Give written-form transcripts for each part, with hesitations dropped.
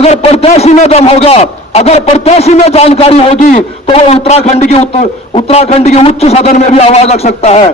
अगर प्रत्याशी में दम होगा, अगर प्रत्याशी में जानकारी होगी तो वो उत्तराखंड के उच्च सदन में भी आवाज रख सकता है।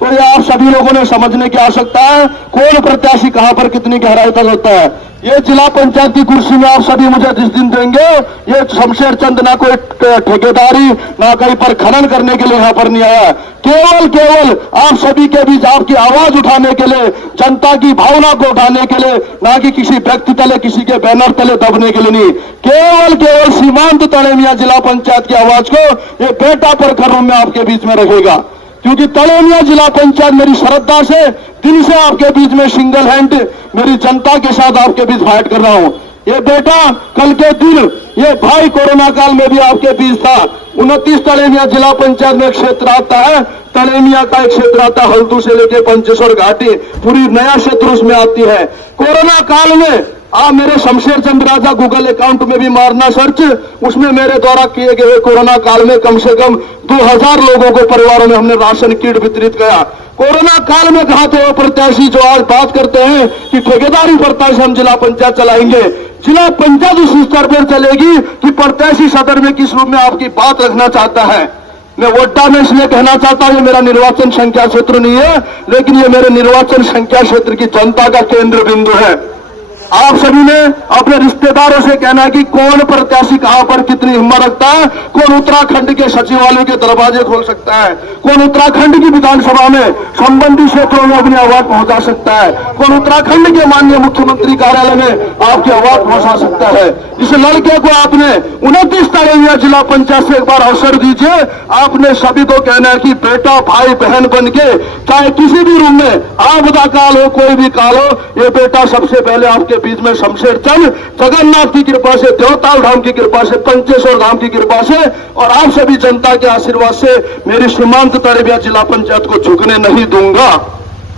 तो ये आप सभी लोगों ने समझने की आवश्यकता है कौन प्रत्याशी कहां पर कितनी गहराई तक होता है। ये जिला पंचायत की कुर्सी में आप सभी मुझे जिस दिन देंगे, ये शमशेर चंद ना कोई ठेकेदारी ना कहीं पर खनन करने के लिए यहां पर नहीं आया, केवल आप सभी के बीच आपकी आवाज उठाने के लिए, जनता की भावना को उठाने के लिए, ना कि किसी व्यक्ति तले किसी के बैनर तले दबने के लिए नहीं, केवल सीमांत तड़ेमिया जिला पंचायत की आवाज को ये बेटा प्रखर रूप में आपके बीच में रखेगा। क्योंकि तड़ेमिया जिला पंचायत मेरी श्रद्धा से दिन से आपके बीच में सिंगल हैंड मेरी जनता के साथ आपके बीच फाइट कर रहा हूं। ये बेटा कल के दिन ये भाई कोरोना काल में भी आपके बीच था। 29 तड़ेमिया जिला पंचायत में एक क्षेत्र आता है, तड़ेमिया का एक क्षेत्र आता है हल्दू से लेके पंचेश्वर घाटी, पूरी नया क्षेत्र उसमें आती है। कोरोना काल में आप मेरे शमशेर चंद राजा गूगल अकाउंट में भी मारना सर्च, उसमें मेरे द्वारा किए गए कोरोना काल में कम से कम 2000 लोगों को परिवारों में हमने राशन किट वितरित किया। कोरोना काल में कहा थे वो प्रत्याशी जो आज बात करते हैं कि ठेकेदारी प्रत्याशी हम जिला पंचायत चलाएंगे। जिला पंचायत उस स्तर पर चलेगी कि प्रत्याशी सदन में किस रूप में आपकी बात रखना चाहता है। मैं वोटा में इसलिए कहना चाहता हूं, ये मेरा निर्वाचन संख्या क्षेत्र नहीं है, लेकिन ये मेरे निर्वाचन संख्या क्षेत्र की जनता का केंद्र बिंदु है। आप सभी ने अपने रिश्तेदारों से कहना है कि कौन प्रत्याशी कहां पर कितनी हिम्मत रखता है, कौन उत्तराखंड के सचिवालय के दरवाजे खोल सकता है, कौन उत्तराखंड की विधानसभा में संबंधित क्षेत्रों में अपनी आवाज पहुंचा सकता है, कौन उत्तराखंड के माननीय मुख्यमंत्री कार्यालय में आपकी आवाज पहुंचा सकता है। इस लड़के को आपने 29 तड़ेमिया जिला पंचायत से एक बार अवसर दीजिए। आपने सभी को कहना है कि बेटा भाई बहन बन के चाहे किसी भी रूप में आपदा काल हो कोई भी काल हो, ये बेटा सबसे पहले आपके बीच में शमशेर चंद जगन्नाथ की कृपा से, देवताल धाम की कृपा से, पंचेश्वर धाम की कृपा से और आप सभी जनता के आशीर्वाद से मेरी सीमांत तड़ेमिया जिला पंचायत को झुकने नहीं दूंगा।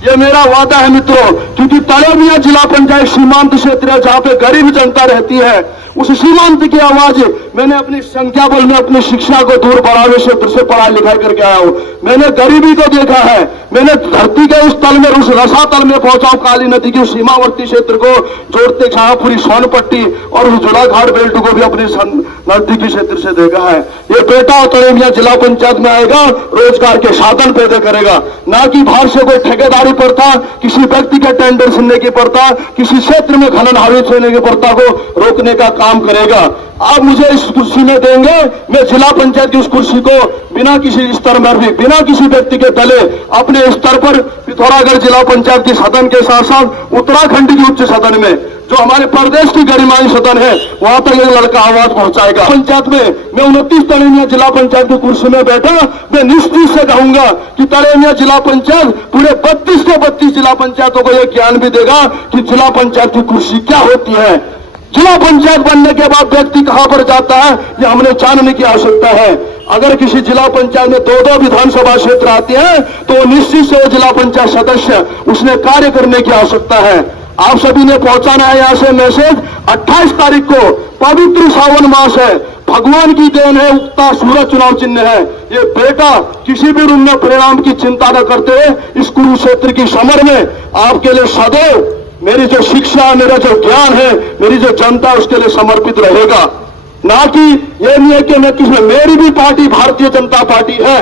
ये मेरा वादा है मित्रों, क्योंकि तड़ेमिया जिला पंचायत सीमांत क्षेत्र है जहां पे गरीब जनता रहती है। उस सीमांत की आवाज मैंने अपनी संख्या बल में अपनी शिक्षा को दूर बढ़ावे क्षेत्र से पढ़ाई लिखाई करके आया हूं। मैंने गरीबी को देखा है, मैंने धरती के उस तल में उस रसातल में पहुंचा हूं, काली नदी के सीमावर्ती क्षेत्र को जोड़ते शाहपुरी सोनपट्टी और उस जुड़ाघाट बेल्ट को भी अपने नजदीकी क्षेत्र से देखा है। ये बेटा तड़ेमिया जिला पंचायत में आएगा, रोजगार के साधन पैदा करेगा, ना कि बाहर से कोई ठेकेदारी प्रथा, किसी व्यक्ति के टेंडर सुनने की प्रथा, किसी क्षेत्र में खनन हावी छूने की प्रथा को रोकने का काम करेगा। आप मुझे इस कुर्सी में देंगे, मैं जिला पंचायत की उस कुर्सी को बिना किसी स्तर में भी बिना किसी व्यक्ति के तले अपने स्तर पर पिथौरागढ़ जिला पंचायत के सदन के साथ साथ उत्तराखंड की उच्च सदन में जो हमारे प्रदेश की गरिमाई सदन है वहां तक एक लड़का आवाज पहुंचाएगा। पंचायत में मैं 29 तड़ेमिया जिला पंचायत की कुर्सी में बैठा, मैं निश्चित से कहूंगा कि तड़ेमिया जिला पंचायत पूरे 32 के 32 जिला पंचायतों को यह ज्ञान भी देगा कि जिला पंचायत की कुर्सी क्या होती है। जिला पंचायत बनने के बाद व्यक्ति कहां पर जाता है ये हमने जानने की आवश्यकता है। अगर किसी जिला पंचायत में 2-2 विधानसभा क्षेत्र आते हैं तो निश्चित से वो जिला पंचायत सदस्य उसने कार्य करने की आवश्यकता है। आप सभी ने पहुंचाना है यहां से मैसेज, 28 तारीख को पवित्र सावन मास है, भगवान की देन है, उगता सूरज चुनाव चिन्ह है। ये बेटा किसी भी रूप में परिणाम की चिंता न करते हुए इस कुरुक्षेत्र की समर में आपके लिए सदैव मेरी जो शिक्षा, मेरा जो ज्ञान है, मेरी जो जनता है उसके लिए समर्पित रहेगा। ना कि ये नहीं है कि मैं किसी, मेरी भी पार्टी भारतीय जनता पार्टी है,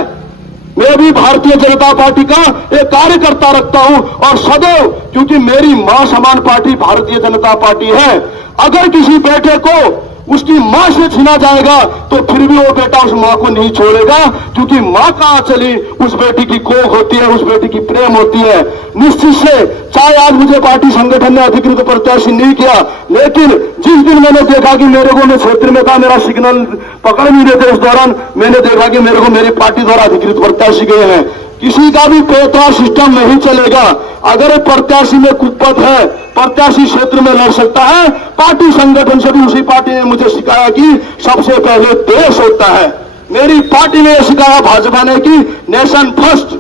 मैं भी भारतीय जनता पार्टी का एक कार्यकर्ता रखता हूं और सदैव, क्योंकि मेरी मां समान पार्टी भारतीय जनता पार्टी है। अगर किसी बेटे को उसकी मां से छीना जाएगा तो फिर भी वो बेटा उस मां को नहीं छोड़ेगा, क्योंकि मां कहां चली उस बेटी की कोख होती है, उस बेटी की प्रेम होती है। निश्चित से चाहे आज मुझे पार्टी संगठन ने अधिकृत प्रत्याशी नहीं किया, लेकिन जिस दिन मैंने देखा कि मेरे को, मैं क्षेत्र में था, मेरा सिग्नल पकड़ नहीं रहे थे, उस दौरान मैंने देखा कि मेरे को मेरी पार्टी द्वारा अधिकृत प्रत्याशी गए हैं। किसी का भी पेटवार सिस्टम नहीं चलेगा। अगर प्रत्याशी में कुपथ है, प्रत्याशी क्षेत्र में लड़ सकता है, पार्टी संगठन से भी उसी पार्टी ने मुझे सिखाया कि सबसे पहले देश होता है। मेरी पार्टी ने सिखाया भाजपा ने कि नेशन फर्स्ट,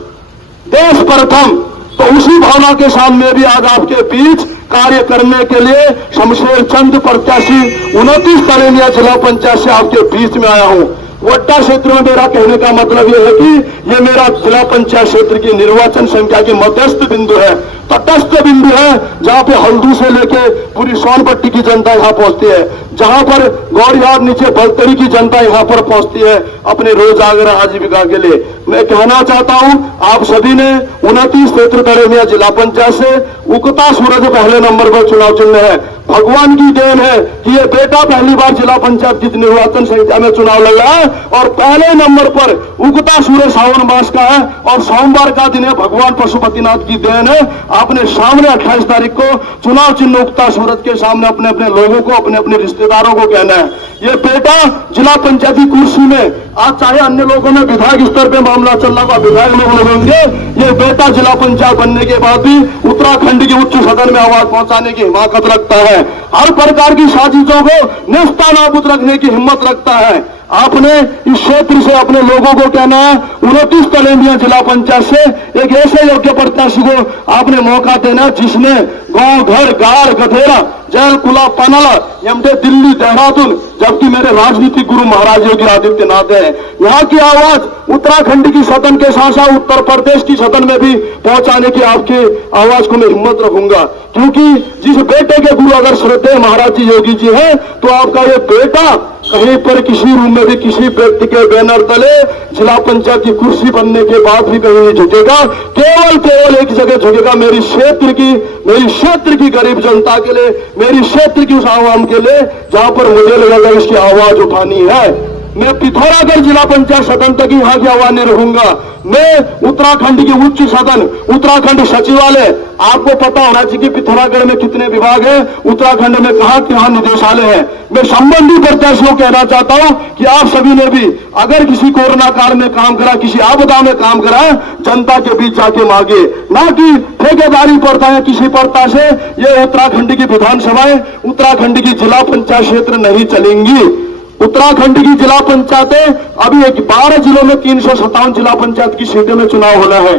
देश प्रथम। तो उसी भावना के साथ मैं भी आज आपके बीच कार्य करने के लिए शमशेर चंद प्रत्याशी 29 तड़ेमिया जिला पंचायत से आपके बीच में आया हूं। वड्डा क्षेत्र में मेरा कहने का मतलब यह है कि ये मेरा जिला पंचायत क्षेत्र की निर्वाचन संख्या की मध्यस्थ बिंदु है, तटस्थ बिंदु है, जहां पे हल्दू से लेके पूरी सोनपट्टी की जनता यहां पहुंचती है, जहां पर गौरियार नीचे बलतरी की जनता यहां पर पहुंचती है अपने रोजगार आजीविका के लिए। मैं कहना चाहता हूं आप सभी ने 29 क्षेत्र तड़ेमिया जिला पंचायत से उगता सूरज पहले नंबर पर चुनाव चिन्ह है। भगवान की देन है कि ये बेटा पहली बार जिला पंचायत की निर्वाचन संख्या में चुनाव लड़ रहा है और पहले नंबर पर उगता सूरज सावन मास का है और सोमवार का दिन है। भगवान पशुपतिनाथ की देन है। आपने सामने 28 तारीख को चुनाव चिन्ह उगता सूरज के सामने अपने अपने लोगों को, अपने अपने रिश्तेदारों को कहना है ये बेटा जिला पंचायत की कुर्सी में, आज चाहे अन्य लोगों में विधायक स्तर पे मामला चल रहा हो, विधायक लोग होंगे, ये बेटा जिला पंचायत बनने के बाद भी उत्तराखंड की उच्च सदन में आवाज पहुंचाने की हिम्मत रखता है, हर प्रकार की साजिशों को नेस्तनाबूद रखने की हिम्मत रखता है। आपने इस क्षेत्र से अपने लोगों को कहना है 29 तड़ेमिया जिला पंचायत से एक ऐसे योग्य प्रत्याशी को आपने मौका देना जिसने गांव घर गाड़ गधेरा जैल कुला पनला यमटे दिल्ली देहरादून, जबकि मेरे राजनीतिक गुरु महाराज योगी आदित्यनाथ है। यहाँ की आवाज उत्तराखंड की सदन के साथ साथ उत्तर प्रदेश की सदन में भी पहुंचाने की आपकी आवाज को मैं हिम्मत रखूंगा, क्योंकि जिस बेटे के गुरु अगर श्रद्धेय महाराज जी योगी जी है तो आपका ये बेटा कहीं पर किसी रूम में भी किसी व्यक्ति के बैनर तले जिला पंचायत की कुर्सी बनने के बाद भी कहीं नहीं झुकेगा, केवल एक जगह झुकेगा, मेरी क्षेत्र की गरीब जनता के लिए, मेरी क्षेत्र की उस आवाम के लिए जहां पर मुझे लगेगा इसकी आवाज उठानी है। मैं पिथौरागढ़ जिला पंचायत सदन तक यहाँ की आवाज नहीं रहूंगा। मैं उत्तराखंड की उच्च सदन, उत्तराखंड सचिवालय, आपको पता होना चाहिए कि पिथौरागढ़ में कितने विभाग है, उत्तराखंड में कहां निदेशालय है। मैं संबंधी प्रत्याशियों कहना चाहता हूं कि आप सभी ने भी अगर किसी कोरोना काल में काम करा, किसी आपदा में काम करा, जनता के बीच जाके मांगे, ना कि ठेकेदारी प्रथा है किसी प्रथा से ये उत्तराखंड की विधानसभाएं, उत्तराखंड की जिला पंचायत क्षेत्र नहीं चलेंगी। उत्तराखंड की जिला पंचायतें अभी 12 जिलों में 357 जिला पंचायत की सीटें में चुनाव होना है।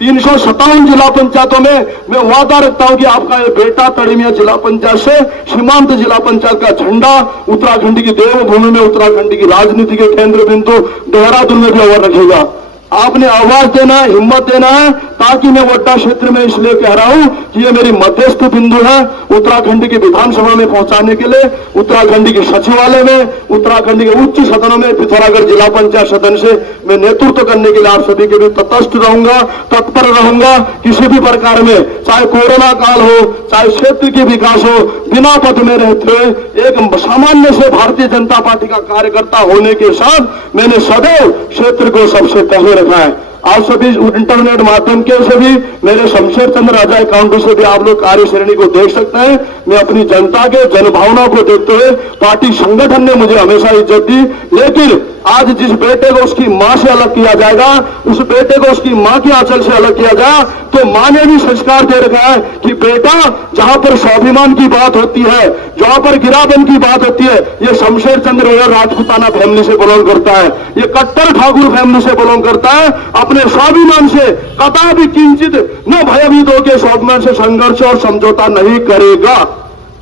357 जिला पंचायतों में मैं वादा रखता हूं कि आपका ये बेटा तड़ेमिया जिला पंचायत से सीमांत जिला पंचायत का झंडा उत्तराखंड की देवभूमि में, उत्तराखंड की राजनीति के केंद्र बिंदु देहरादून में भी अवर रखेगा। आपने आवाज देना है, हिम्मत देना है, ताकि मैं वड्डा क्षेत्र में इसलिए कह रहा हूं कि ये मेरी मध्यस्थ बिंदु है उत्तराखंड की विधानसभा में पहुंचाने के लिए, उत्तराखंड के सचिवालय में, उत्तराखंड के उच्च सदनों में, पिथौरागढ़ जिला पंचायत सदन से मैं नेतृत्व करने के लिए आप सभी के भी तटस्थ रहूंगा, तत्पर रहूंगा। किसी भी प्रकार में, चाहे कोरोना काल हो, चाहे क्षेत्र के विकास हो, बिना पद में रहते हुए एक सामान्य से भारतीय जनता पार्टी का कार्यकर्ता होने के साथ मैंने सदैव क्षेत्र को सबसे पहले रखा है। आप सभी इंटरनेट माध्यम के से भी, मेरे शमशेर चंद्र राजा अकाउंट से भी आप लोग कार्य श्रेणी को देख सकते हैं। मैं अपनी जनता के जनभावना को देखते हुए, पार्टी संगठन ने मुझे हमेशा इज्जत दी, लेकिन आज जिस बेटे को उसकी मां से अलग किया जाएगा, उस बेटे को उसकी मां के आंचल से अलग किया जाए, तो मां ने भी संस्कार दे रखा है कि बेटा जहां पर स्वाभिमान की बात होती है, जहां पर गिराबन की बात होती है, ये शमशेर चंद्र राजपूताना फैमिली से बिलोंग करता है, ये कट्टर ठाकुर फैमिली से बिलोंग करता है। अपने स्वाभिमान से कदापि किंचित न भयभीत होकर स्वाभिमान से संघर्ष और समझौता नहीं करेगा।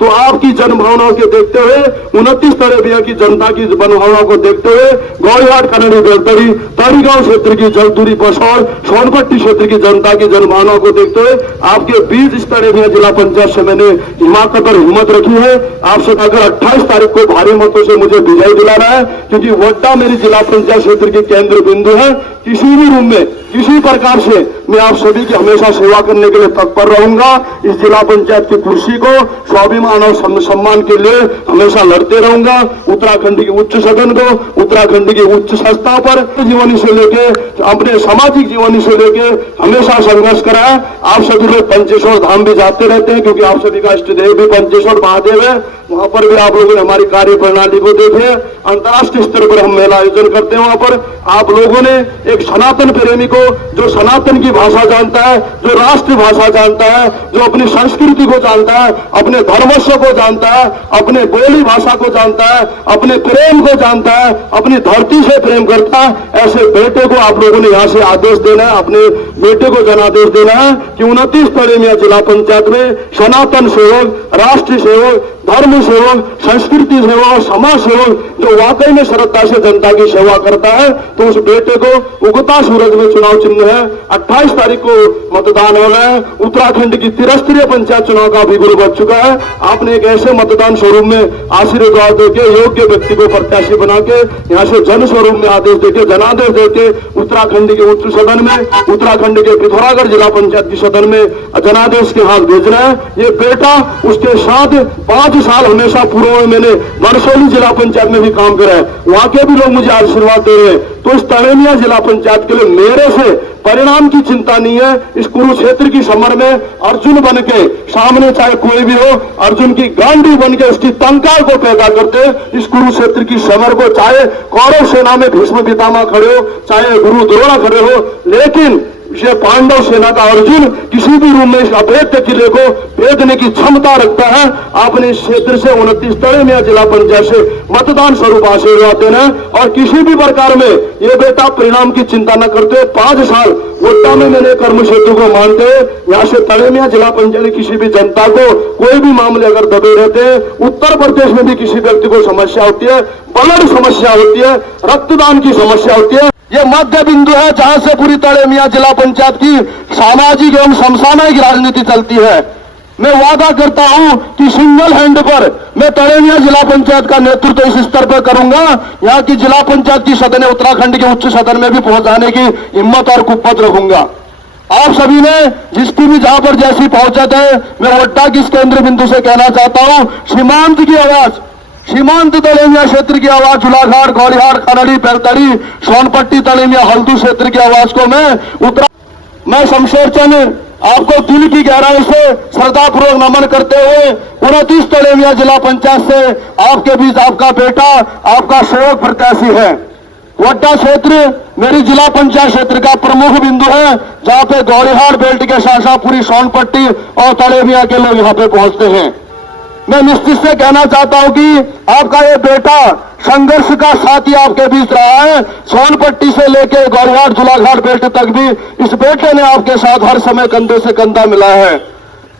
तो आपकी जनभावनाओं के देखते हुए, 29 तड़ेमिया की जनता की जनभावनाओं को देखते हुए, गौरियाट कनड़ी बेलतरी तड़ीगांव क्षेत्र की जलदूरी बसौर सोनपट्टी क्षेत्र की जनता की जनभावनाओं को देखते हुए आपके बीच इस तड़ेमिया जिला पंचायत से मैंने हिमाकत और हिम्मत रखी है। आपसे अगर 28 तारीख को भारी मतों से मुझे विजय दिलाना है, क्योंकि वड्डा मेरी जिला पंचायत क्षेत्र की केंद्र बिंदु है। किसी भी रूम में, किसी प्रकार से मैं आप सभी की हमेशा सेवा करने के लिए तत्पर रहूंगा। इस जिला पंचायत की कुर्सी को स्वाभिमान और सम्मान के लिए हमेशा लड़ते रहूंगा। उत्तराखंड की उच्च सदन को, उत्तराखंड की उच्च संस्था पर जीवनी से लेके, अपने सामाजिक जीवनी से लेके हमेशा संघर्ष करा है। आप सभी लोग पंचेश्वर धाम भी जाते रहते हैं, क्योंकि आप सभी का इष्ट देव भी पंचेश्वर महादेव है। वहां पर भी आप लोगों ने हमारी कार्य प्रणाली को देखे। अंतर्राष्ट्रीय स्तर पर हम मेला आयोजन करते हैं। वहां पर आप लोगों ने एक सनातन प्रेमी को, जो सनातन की भाषा जानता है, जो राष्ट्र भाषा जानता है, जो अपनी संस्कृति को जानता है, अपने धर्मस्व को जानता है, अपने बोली भाषा को जानता है, अपने प्रेम को जानता है, अपनी धरती से प्रेम करता है, ऐसे बेटे को आप लोगों ने यहां से आदेश देना है, अपने बेटे को जनादेश देना है कि 29 तड़ेमिया जिला पंचायत में सनातन सेवक, राष्ट्र सेवक, धर्म सेवक, संस्कृति सेवक और समाज सेवक जो वाकई में श्रद्धा से जनता की सेवा करता है, तो उस बेटे को उगता सूरज में चुनाव चिन्ह है। 28 तारीख को मतदान हो रहा है। उत्तराखंड की त्रिस्तरीय पंचायत चुनाव का भी गुरु बच चुका है। आपने एक ऐसे मतदान स्वरूप में आशीर्वाद देके योग्य व्यक्ति को प्रत्याशी बना के यहाँ से जन स्वरूप में आदेश देके जनादेश देके उत्तराखंड के उच्च सदन में, उत्तराखंड के पिथौरागढ़ जिला पंचायत की सदन में जनादेश के हाथ भेजना है। ये बेटा उसके साथ 5 साल हमेशा पूर्व में मैंने मरसोली जिला पंचायत में भी काम करा है, वहां के भी लोग मुझे आशीर्वाद दे रहे हैं। तो इस तड़ेनिया जिला पंचायत के लिए मेरे से परिणाम की चिंता नहीं है। इस कुरुक्षेत्र की समर में अर्जुन बन के सामने चाहे कोई भी हो, अर्जुन की गांडी बन के उसकी टंकार को पैदा करते इस कुरुक्षेत्र की समर को, चाहे कौरव सेना में भीष्म पितामह खड़े हो, चाहे गुरु द्रोण खड़े हो, लेकिन ये पांडव सेना का अर्जुन किसी भी रूप में इस अभेद्य किले को भेदने की क्षमता रखता है। आपने इस क्षेत्र से 29 तड़ेनिया जिला पंचायत से मतदान स्वरूप आशीर्वाद देना है और किसी भी प्रकार में ये बेटा परिणाम की चिंता न करते। 5 साल गोड्डा में मैंने कर्म सेतु को मानते यहाँ से तड़ेनिया जिला पंचायत किसी भी जनता को कोई भी मामले अगर दबे रहते हैं, उत्तर प्रदेश में भी किसी व्यक्ति को समस्या होती है, ब्लड समस्या होती है, रक्तदान की समस्या होती है, ये मध्य बिंदु है जहां से पूरी तड़ेनिया जिला पंचायत की सामाजिक एवं समसामयिक राजनीति चलती है। मैं वादा करता हूं कि सिंगल हैंड पर मैं तड़ेनिया जिला पंचायत का नेतृत्व इस स्तर पर करूंगा, यहाँ की जिला पंचायत की सदन उत्तराखंड के उच्च सदन में भी पहुंचाने की हिम्मत और कुप्पत रखूंगा। आप सभी ने जिसकी भी जहां पर जैसी पहुंचत है, मैं वोड्डा की इस केंद्र बिंदु से कहना चाहता हूं, सीमांत की आवाज, सीमांत तड़ेनिया क्षेत्र की आवाज, झूलाघाट, गौड़ीहाट, खनड़ी, बेलतड़ी, सोनपट्टी, तड़ेनिया, हल्दू क्षेत्र की आवाज को मैं शमशेर चंद आपको दिल की गहराई से श्रद्धापूर्वक नमन करते हुए 29 तड़ेनिया जिला पंचायत से आपके बीच आपका बेटा, आपका सेवक प्रत्याशी है। वोड्डा क्षेत्र मेरी जिला पंचायत क्षेत्र का प्रमुख बिंदु है, जहां पे गौड़ीहाट बेल्ट के साथ साथ पूरी सोनपट्टी और तड़ेनिया के लोग यहाँ पे पहुंचते हैं। मैं निश्चित से कहना चाहता हूं कि आपका ये बेटा संघर्ष का साथी आपके बीच रहा है। सोनपट्टी से लेकर गौड़ीहाट, झूलाघाट बेल्ट तक भी इस बेटे ने आपके साथ हर समय कंधे से कंधा मिलाया है।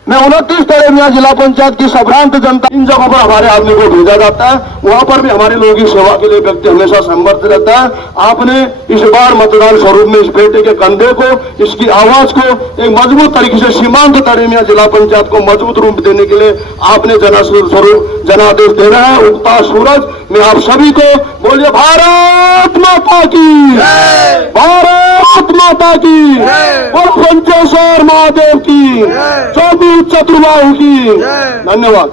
मैं 29 तड़ेनिया जिला पंचायत की संभ्रांत जनता, इन जगहों पर हमारे आदमी को भेजा जाता है, वहां पर भी हमारे लोगों की सेवा के लिए व्यक्ति हमेशा समर्थ रहता है। आपने इस बार मतदान स्वरूप में इस बेटे के कंधे को, इसकी आवाज को एक मजबूत तरीके से सीमांत तड़ेनिया जिला पंचायत को मजबूत रूप देने के लिए आपने स्वरूप जनादेश देना है। उगता सूरज में आप सभी को बोलिए भारत माता की, भारत माता की, और पंचेश्वर महादेव की, चतुर्बाहु की। धन्यवाद।